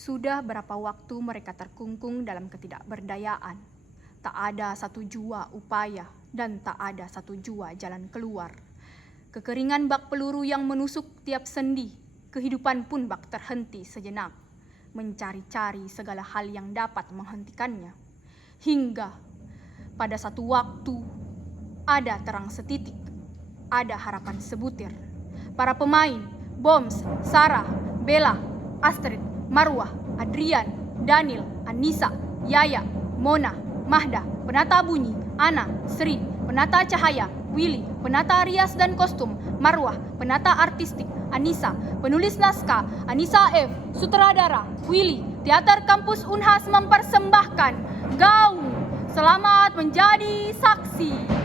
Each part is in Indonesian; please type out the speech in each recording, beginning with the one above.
Sudah berapa waktu mereka terkungkung dalam ketidakberdayaan. Tak ada satu jua upaya dan tak ada satu jua jalan keluar. Kekeringan bak peluru yang menusuk tiap sendi, kehidupan pun bak terhenti sejenak, mencari-cari segala hal yang dapat menghentikannya. Hingga pada satu waktu, ada terang setitik, ada harapan sebutir. Para pemain, Boms, Sarah, Bella, Astrid, Marwah, Adrian, Daniel, Anissa, Yaya, Mona, Mahda, penata bunyi, Ana, Sri, penata cahaya, Willy, penata rias dan kostum, Marwah, penata artistik, Anissa, penulis naskah, Anissa F, sutradara, Willy, Teater Kampus Unhas mempersembahkan Gaung, Selamat Menjadi Saksi.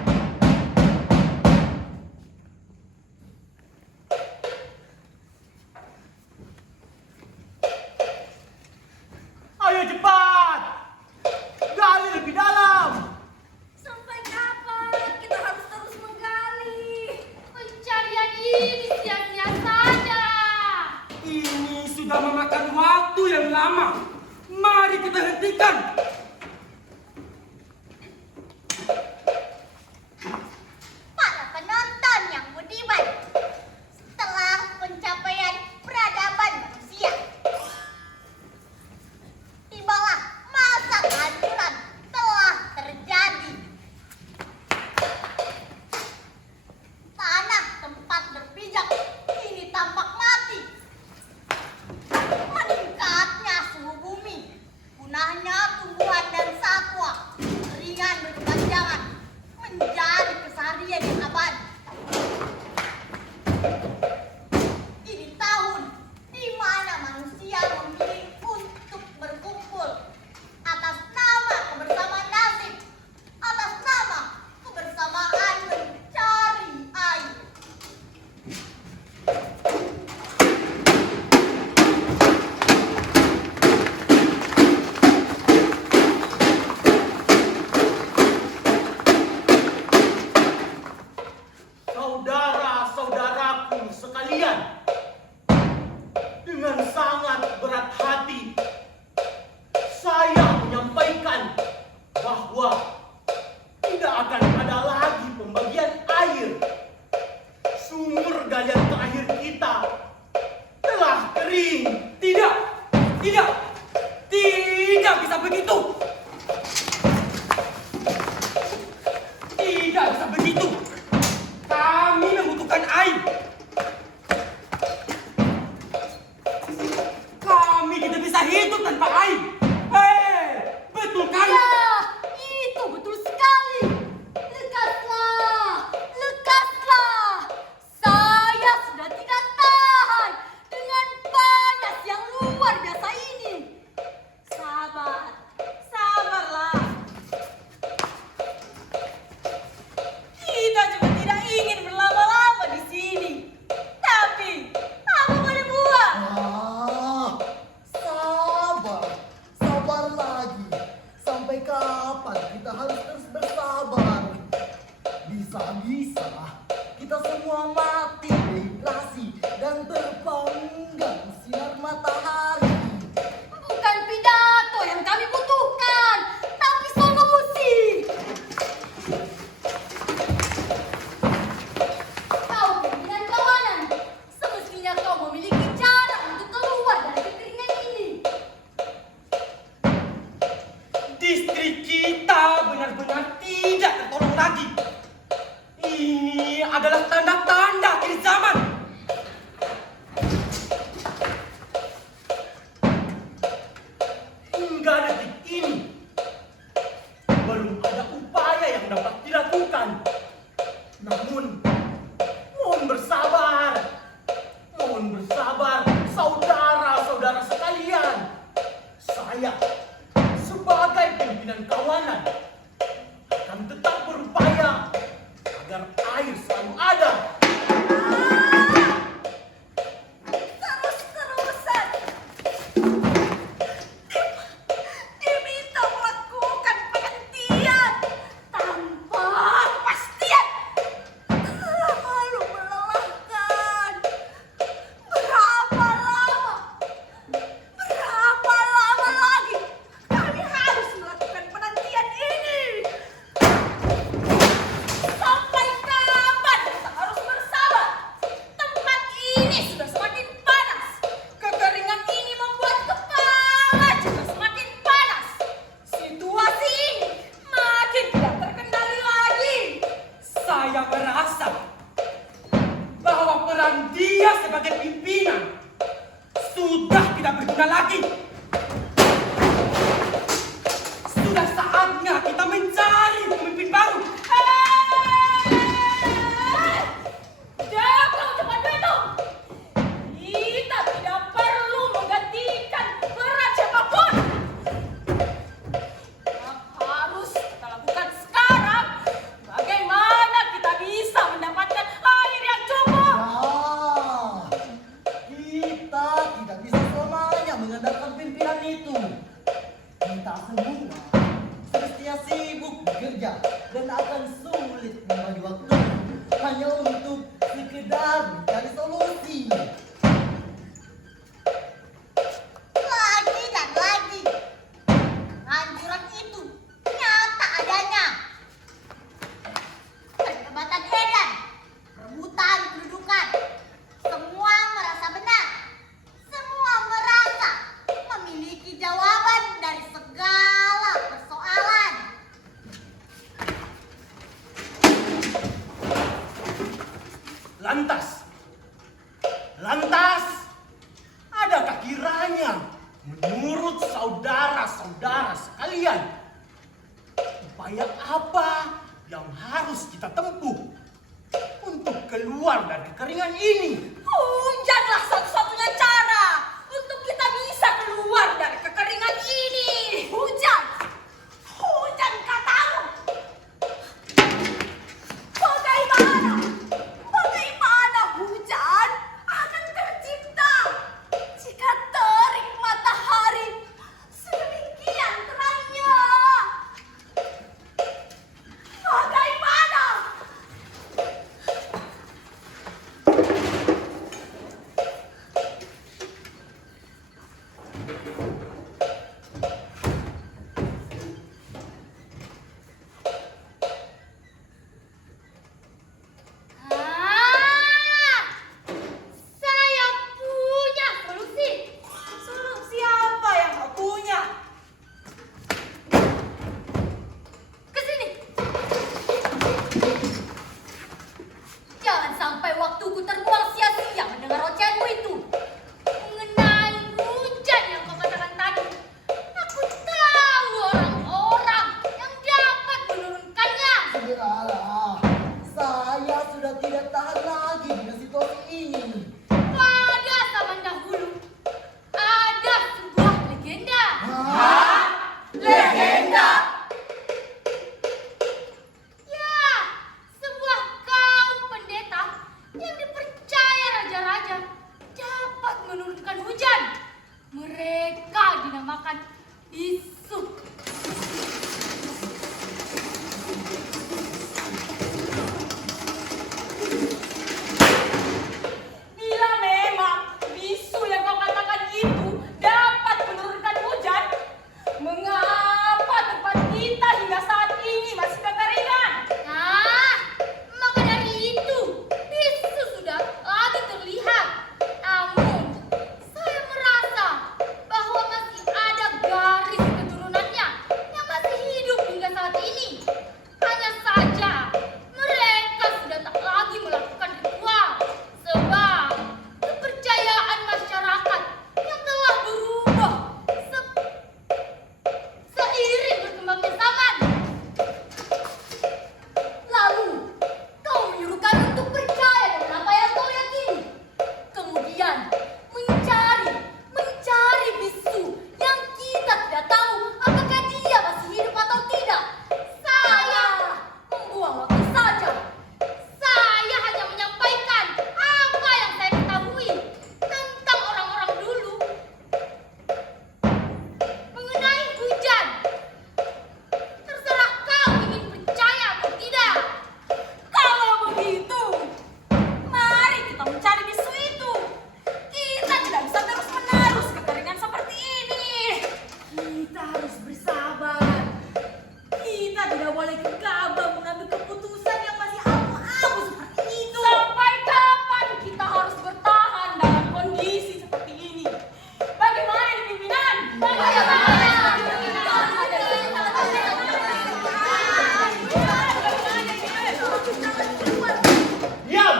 Ayo cepat! Gali lebih dalam! Sampai kapan kita harus terus menggali? Pencarian ini sia-sia saja. Ini sudah memakan waktu yang lama. Mari kita hentikan. Para penonton yang budiman, setelah pencapaian peradaban manusia, tibalah masa kehancuran telah terjadi. Tanah tempat berpijak kini tampak mati. Meningkatnya suhu bumi, punahnya tumbuhan dan satwa, keringan berkepanjangan, menjadi keseharian yang abadi. Ini tahun di mana manusia memilih untuk berkumpul atas nama kebersamaan nasib, atas nama kebersamaan mencari air. Saudara-saudaraku sekalian, dengan sangat berat hati, saya menyampaikan bahwa tidak akan ada lagi pembagian air. Sumur galian terakhir kita telah kering. Tidak bisa begitu. Tidak bisa begitu. Kami membutuhkan air. Kami tidak bisa hidup tanpa air. Betul kan? Ya, itu betul sekali. Lekaslah, lekaslah. Saya sudah tidak tahan dengan panas yang luar biasa ini. Sabarlah. Kita juga tidak ingin berlama-lama di sini. Tapi, apa boleh buat? Sabar lagi. Sampai kapan kita harus terus bersabar? Bisa-bisa kita semua mati dehidrasi dan terpanggang sinar matahari. Bukan pidato yang kami butuhkan, tapi solusi. Kau pimpinan kawanan, semestinya kau memiliki cara untuk keluar dari kekeringan ini. Distrik kita benar-benar tidak tertolong lagi. Ini adalah tanda-tanda akhir zaman. Hingga detik ini, belum ada upaya yang dapat dilakukan. Namun, mohon bersabar. Mohon bersabar, saudara-saudara sekalian. Saya sebagai pimpinan kawanan akan tetap berupaya agar air selalu ada. Terus-terusan. Diminta melakukan penghentian tanpa kepastian. Terlalu melelahkan. Berapa lama tidak berguna lagi. Sudah saatnya kita mencari pemimpin baru. Jangan cepat betul. Kita tidak perlu menggantikan peran siapapun. Yang harus kita lakukan sekarang, bagaimana kita bisa mendapatkan air yang cukup. Kita tidak bisa selamanya mengandalkan pimpinan itu. Kita semua semestinya sibuk bekerja dan akan sulit membagi waktu hanya untuk sekedar mencari solusi. Lagi dan lagi, anjuran itu nyata adanya. Perdebatan edan, rebutan kedudukan, semua merasa benar. Semua merasa memiliki jawaban dari segala persoalan. Lantas, adakah kiranya menurut saudara-saudara sekalian, upaya apa yang harus kita tempuh untuk keluar dari kekeringan ini? Hujanlah satu-satunya cara untuk kita bisa keluar dari kekeringan ini. Hujan, hujan katamu. Bagaimana hujan akan tercipta jika terik matahari sedemikian terangnya? Bagaimana? Saya punya solusi. Solusi apa yang kau punya? Ke sini. Jangan sampai waktuku terbuang sia-sia mendengar ocehanmu itu. Mengenai hujan yang kau katakan tadi, aku tahu orang-orang yang dapat menurunkannya. Sudahlah, saya sudah tidak tahan lagi dengan situasi ini. Pada zaman dahulu, ada sebuah legenda. Legenda? Ya, sebuah kaum pendeta yang dipercaya raja-raja dapat menurunkan hujan. Mereka dinamakan bisu. Bila memang bisu yang kau katakan itu dapat menurunkan hujan, mengapa tempat kita hingga saat ini masih kekeringan? Nah, maka dari itu, bisu sudah lagi terlihat. Namun, saya merasa bahwa masih ada garis keturunannya yang masih hidup hingga saat ini. Hanya saja, mereka sudah tak lagi melakukan ritual. Sebab, kepercayaan masyarakat yang telah berubah seiring berkembangnya zaman. Lalu, kau menyuruh kami untuk percaya dengan apa yang kau yakini. Kemudian, mencari bisu yang kita tidak tahu apakah dia masih hidup atau tidak. Saya membuang waktu saja. Saya hanya menyampaikan apa yang saya ketahui tentang orang-orang dulu. Mengenai hujan, terserah kau ingin percaya atau tidak. Kalau begitu, mari kita mencari bisu itu. Kita tidak bisa terus-menerus kekeringan seperti ini. Kita harus bersabar. Kita tidak boleh gegabah mengambil keputusan yang masih abu-abu seperti itu. Sampai kapan kita harus bertahan dalam kondisi seperti ini? Bagaimana nih pimpinan? Diam!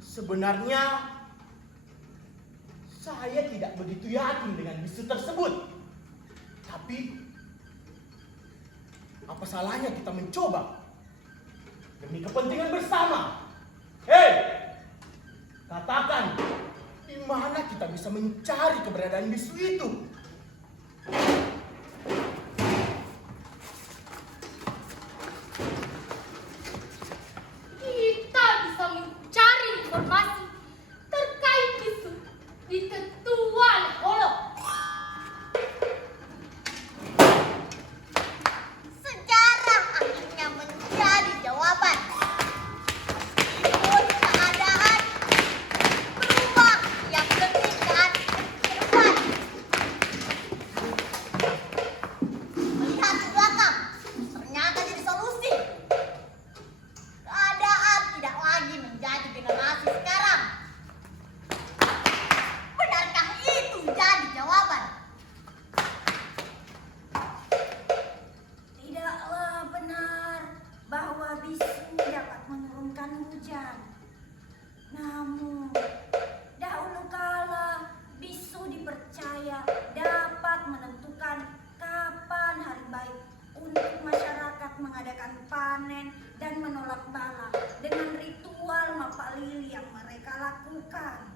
Sebenarnya Saya tidak begitu yakin dengan bisu tersebut. Tapi, apa salahnya kita mencoba? Demi kepentingan bersama. Hei! Katakan, di mana kita bisa mencari keberadaan bisu itu? Kita bisa mencari informasi terkait bisu di Tetua Holo. Sejarah akhirnya menjadi jawaban. Meskipun keadaan berubah yang penting saat ke depan. Melihat ke belakang, ternyata jadi solusi. Keadaan tidak lagi menjadi generasi sekarang. Benarkah itu jadi jawaban? Tidaklah benar bahwa bisu dapat menurunkan hujan. Namun, dahulu kala bisu dipercaya dapat menentukan kapan hari baik untuk masyarakat mengadakan panen dan menolak bala dengan ritual mapalili yang mereka lakukan.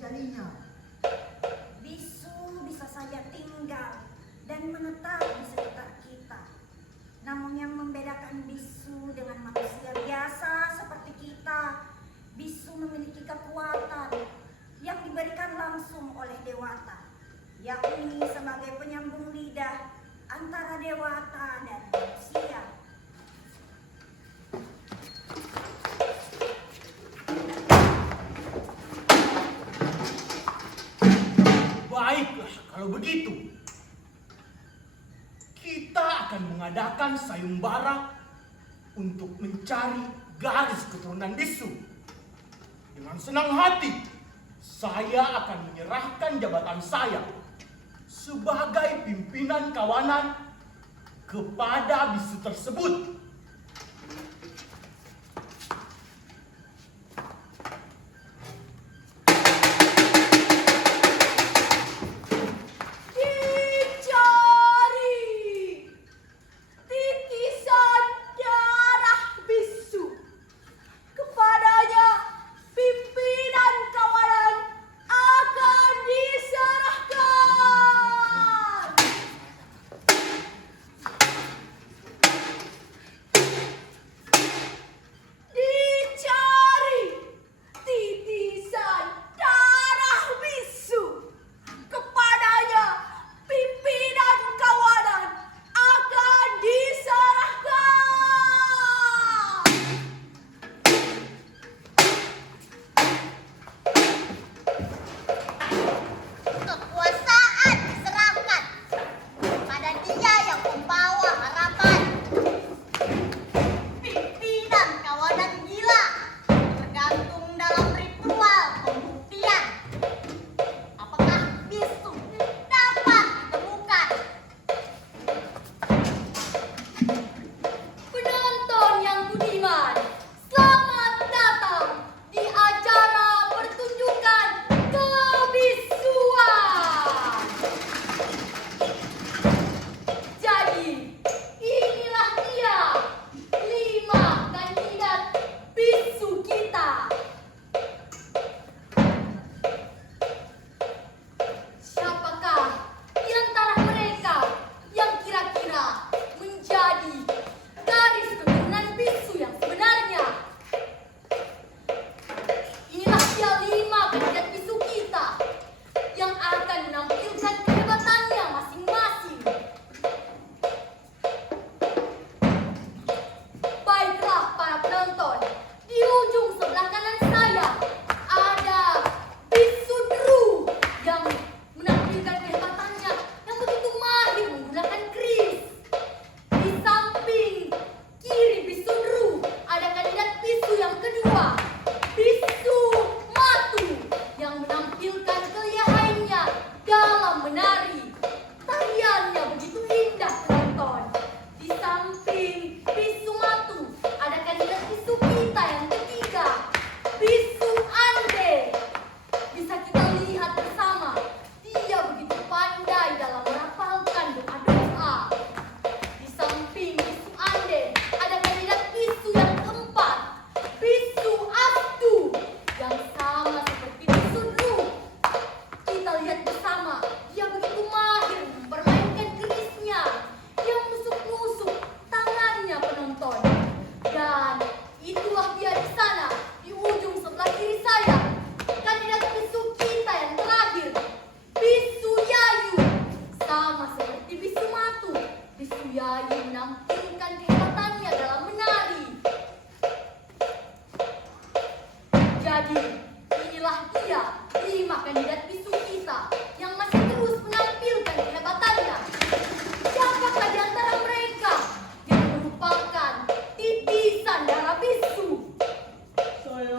terjadinya. Bisu bisa saja tinggal dan menetap di sekitar kita. Namun yang membedakan bisu dengan manusia biasa seperti kita, bisu memiliki kekuatan yang diberikan langsung oleh dewata, yakni sebagai penyambung lidah antara dewata dan manusia. Baiklah, kalau begitu. Kita akan mengadakan sayembara untuk mencari garis keturunan bisu. Dengan senang hati, saya akan menyerahkan jabatan saya sebagai pimpinan kawanan kepada bisu tersebut. Dicari titisan darah bisu. Kepadanya pimpinan kawanan akan diserahkan. Dicari titisan darah bisu. Kepadanya pimpinan kawanan akan diserahkan. Kekuasaan diserahkan pada dia yang membawa harapan. Pimpinan kawanan gila tergantung dalam ritual pembuktian. Apakah bisu dapat ditemukan? Penonton yang budiman, selamat datang di acara pertunjukan kebisuan. Jadi, inilah dia 5 kandidat bisu kita. Siapakah di antara mereka yang kira-kira menjadi garis keturunan bisu yang sebenarnya? Inilah dia 5 kandidat bisu kita yang akan menampilkan kehebatannya masing-masing. Baiklah para penonton, di ujung sebelah kanan saya ada bisu Dru yang menampilkan kehebatannya yang begitu mahir menggunakan keris. Di samping kiri bisu Dru ada kandidat bisu yang kedua, bisu Matu, yang menampilkan kelihayannya dalam menari. Tariannya begitu indah penonton. Di samping bisu Matu ada kandidat bisu kita yang ketiga, bisu Ande. Bisa kita lihat bersama, dia begitu pandai dalam merapalkan doa-doa. Di samping bisu Ande ada kandidat bisu yang keempat, bisu Abdu, yang sama seperti bisu Dru. Kita lihat bersama, dia begitu mahir mempermainkan kerisnya yang nusuk-nusuk tangannya penonton. Dan itulah dia di sana, di ujung sebelah kiri saya, kandidat bisu kita yang terakhir, bisu Yayu. Sama seperti bisu Matu, bisu Yayu menampilkan kehebatannya dalam menari. Jadi, inilah dia 5 kandidat bisu kita yang masih terus menampilkan kehebatannya. Siapakah di antara mereka yang merupakan titisan darah bisu? Saya.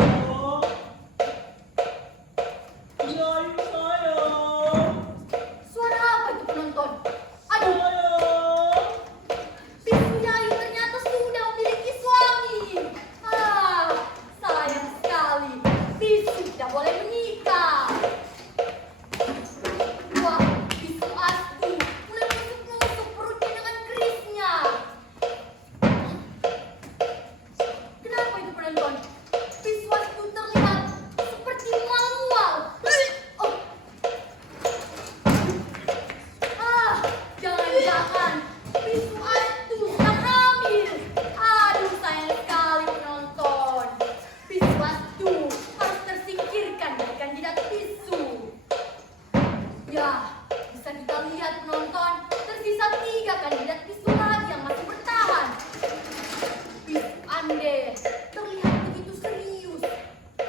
Suara apa itu penonton? Aduh, bisu Yayu ternyata sudah memiliki suami. Sayang sekali, bisu tidak boleh menikah. Ya, bisa kita lihat penonton, tersisa 3 kandidat bisu lagi yang masih bertahan. Bis Ande terlihat begitu serius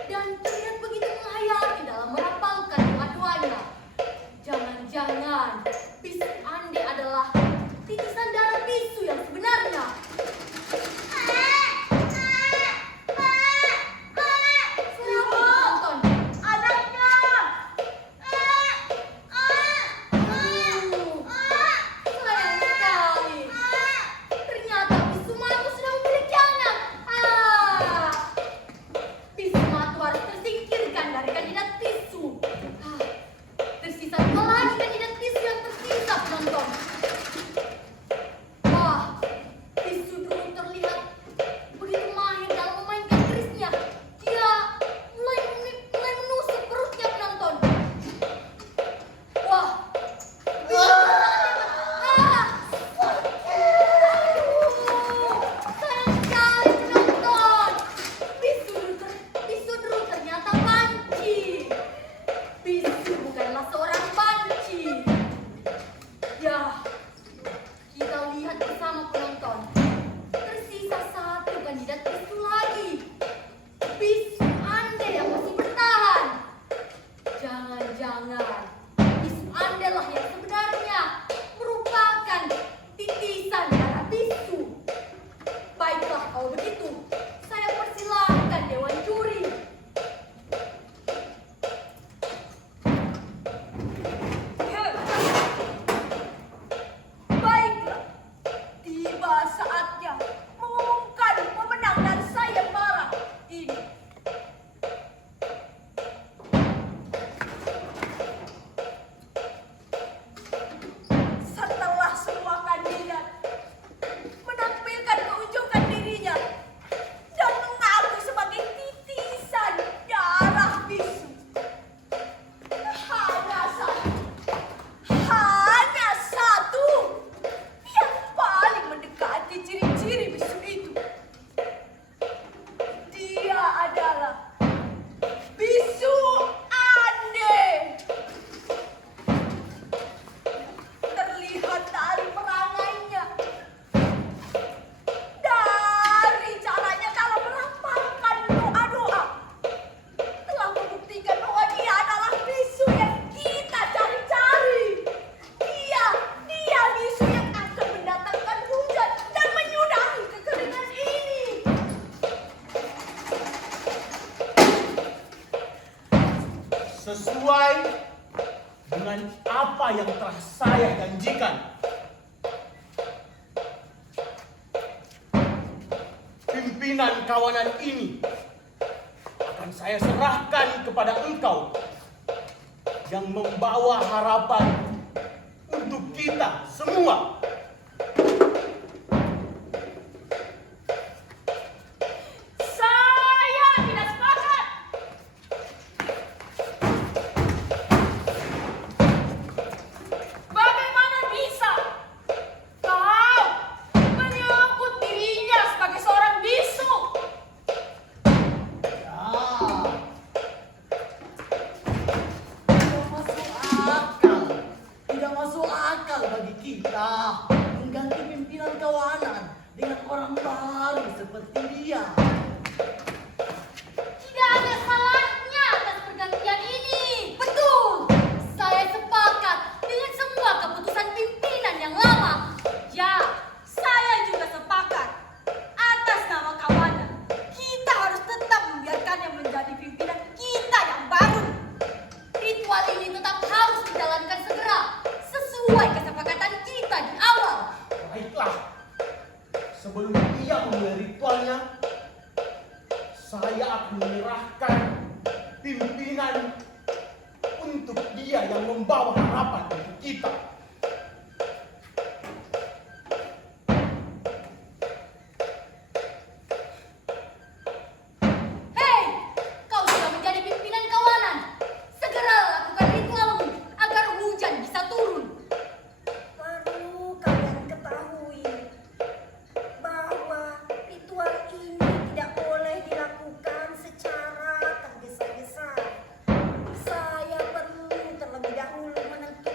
dan terlihat begitu menghayati dalam merapalkan doa-doanya. Jangan-jangan bis Ande adalah titisan darah bisu yang sebenarnya. Suara apa, penonton? Anaknya. Aduh, sayang sekali. Ternyata bisu matu sudah memiliki anak. Bisu matu harus tersingkirkan dari kandidat bisu. Tersisa 2 lagi kandidat bisu yang tersisa, penonton. Wah, bisu dulu terlihat begitu mahir dalam memainkan kerisnya. Dia mulai menusuk perutnya, penonton. Wah, bisu sayang sekali, penonton. Bisu dulu ternyata banci. Bisu bukanlah seorang banci. Ya, kita lihat bersama, penonton. Tersisa 1 kandidat bisu lagi. Bisu Ande yang masih bertahan. Jangan-jangan bisu Ande lah yang sebenarnya merupakan titisan darah bisu. Baiklah kalau begitu, saya persilahkan Dewan Juri. Baiklah, tiba saatnya mengumumkan pemenang dari sayembara ini. Setelah semua kandidat menampilkan keunjukan dirinya dan mengaku sebagai titisan darah bisu, hanya satu yang paling mendekati ciri-ciri bisu itu. Dia adalah bisu Ande. Terlihat dari perangainya, dari caranya dalam melafalkan doa-doa, telah membuktikan bahwa dia adalah bisu yang kita cari-cari. Dia bisu yang akan mendatangkan hujan dan menyudahi kekeringan ini. Sesuai dengan apa yang telah saya janjikan. Pimpinan kawanan ini akan saya serahkan kepada engkau yang membawa harapan untuk kita semua. Saya tidak sepakat. Bagaimana bisa kau menyebut dirinya sebagai seorang bisu? Tidak masuk akal bagi kita mengganti pimpinan kawanan dengan orang baru seperti dia. Tidak ada salahnya atas pergantian ini. Betul. Saya sepakat dengan semua keputusan pimpinan yang lama. Ya, saya juga sepakat. Atas nama kawanan, kita harus tetap membiarkannya menjadi pimpinan kita yang baru. Ritual ini tetap harus dijalankan segera sesuai kesepakatan kita di awal. Baiklah, sebelum ia memulai ritualnya, saya akan menyerahkan pimpinan untuk dia yang membawa harapan untuk kita. Hei, kau sudah menjadi pimpinan kawanan. Segera lakukan ritualmu agar hujan bisa turun. Perlu kalian ketahui bahwa ritual ini tidak boleh dilakukan secara tergesa-gesa. Saya perlu terlebih dahulu menentukan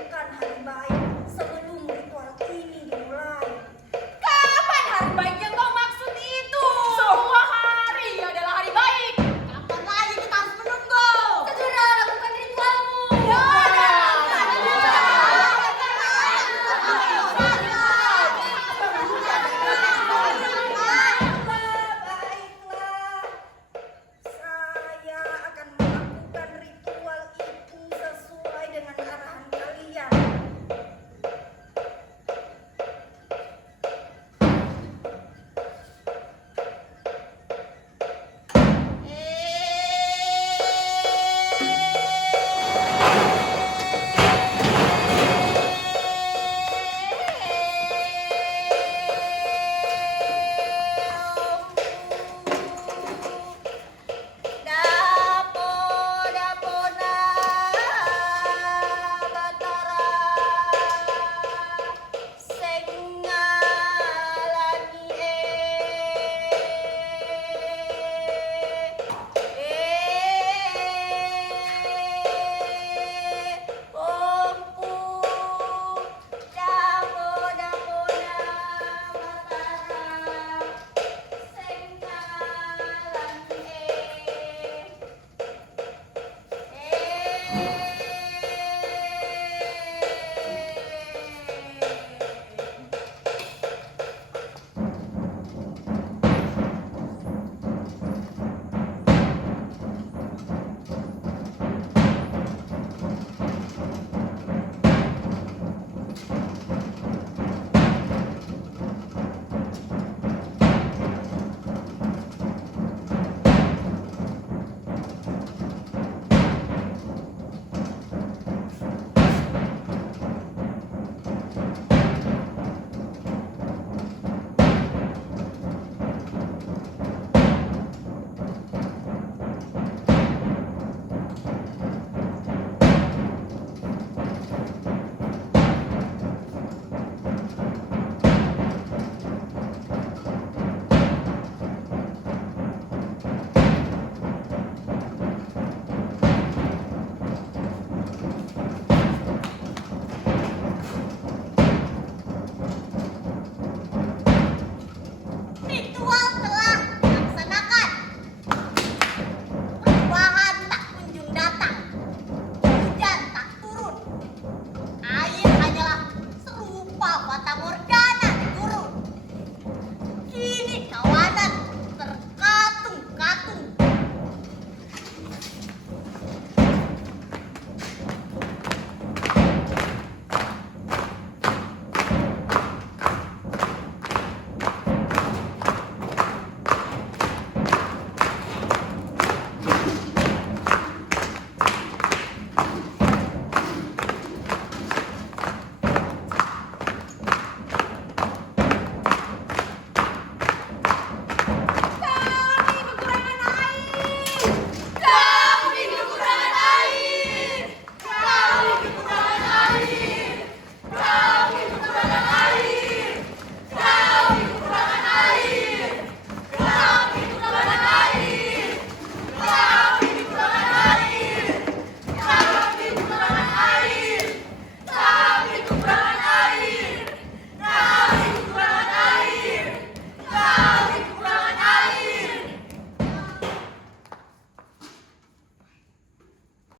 Yeay.